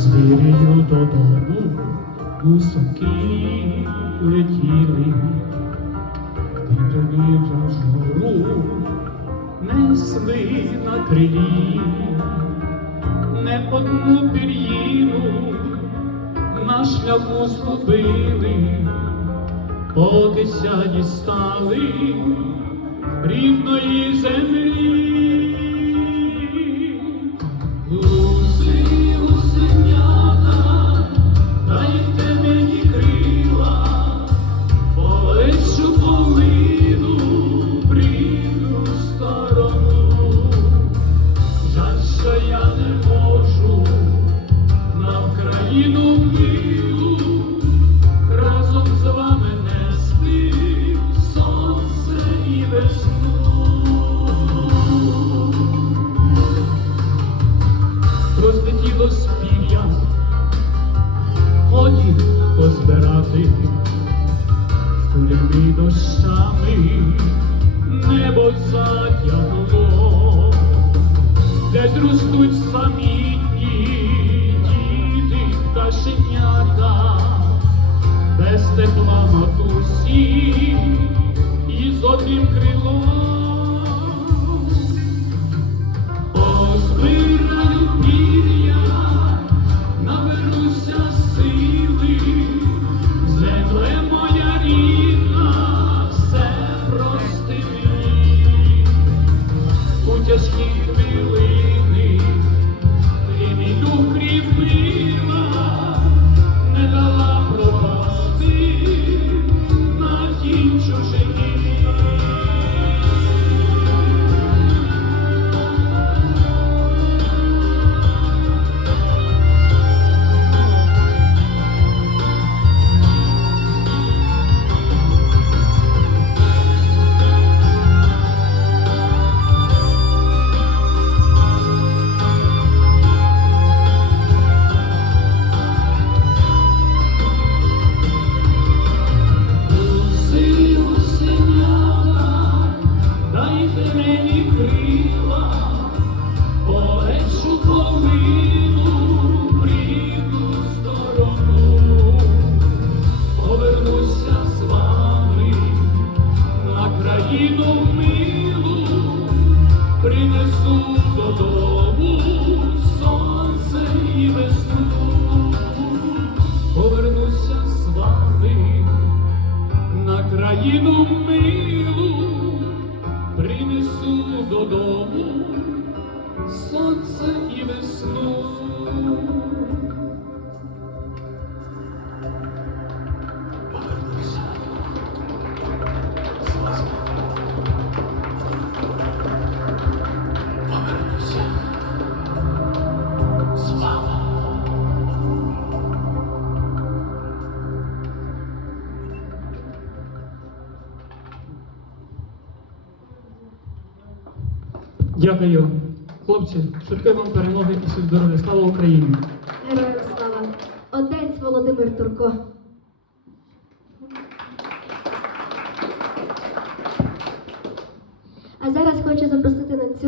з вірею додому гусаки летіли, дитини розгору несли на крилі, не одну пір'їну на шляху згубили, поки ся дістали рідної землі. Розлетіло спів'я, годі позбирати, Сурями дощами небо затягло, десь ростуть самітні діти пташенята, без тепла матусі і з одним крилом. you. Принесу додому сонце і весну, повернуся з вами на країну милу Дякую, хлопці. Швидкої вам перемоги і всіх здоров'я. Слава Україні! Героям слава! Отець Володимир Турко. А зараз хочу запросити на цю